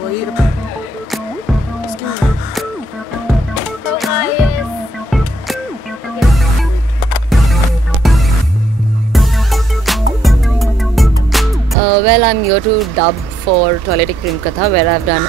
वही Well, I'm here to dub for Toiletic Prem Katha, where I've done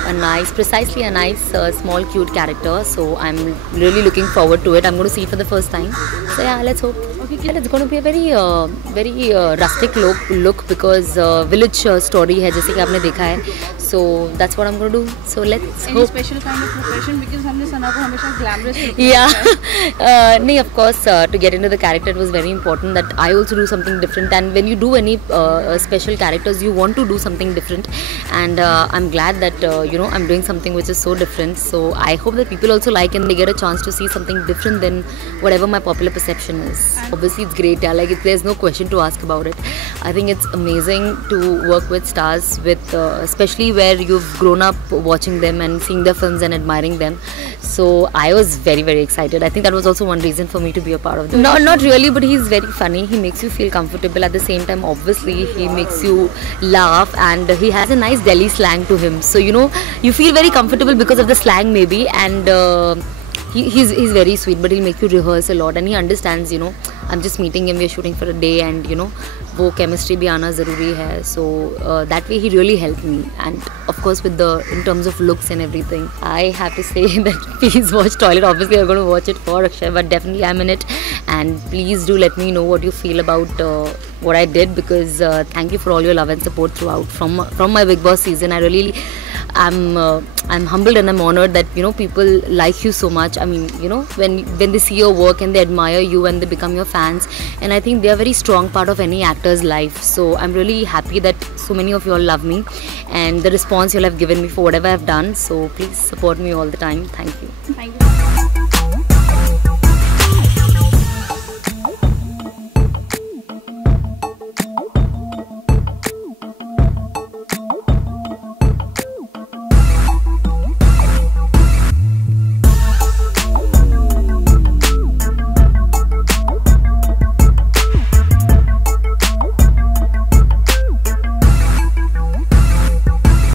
precisely a nice, small, cute character. So I'm really looking forward to it. I'm going to see it for the first time. So yeah, let's hope. Okay, it's going to be a very rustic look because village story है जैसे कि आपने देखा है. So that's what I'm going to do. So let's hope. Any special kind of profession because हमने सना को हमेशा glamorous. Yeah, no, of course. To get into the character, it was very important that I also do something different. And when you do any special characters, you want to do something different. And I'm glad that I'm doing something which is so different. So I hope that people also like and they get a chance to see something different than whatever my popular perception is. Obviously, it's great. Yeah, like there's no question to ask about it. I think it's amazing to work with stars, with especially where you've grown up watching them and seeing their films and admiring them. So I was very excited. I think that was also one reason for me to be a part of it. No, not really, but he's very funny. He makes you feel comfortable. At the same time, obviously, he makes you laugh, and he has a nice Delhi slang to him. So you feel very comfortable because of the slang maybe, and he's very sweet, but he'll make you rehearse a lot, and he understands. I'm just meeting him. We're shooting for a day, and वो chemistry भी आना ज़रूरी है. So that way he really helped me, and of course in terms of looks and everything, I have to say that please watch Toilet. Obviously I'm going to watch it for Akshay, but definitely I'm in it, and please do let me know what you feel about what I did, because thank you for all your love and support throughout from my Bigg Boss season. I really I'm humbled and I'm honored that people like you so much. I mean, when they see your work and they admire you and they become your fans, and I think they are a very strong part of any actor's life. So I'm really happy that so many of you all love me and the response you all have given me for whatever I've done. So please support me all the time. Thank you. Thank you.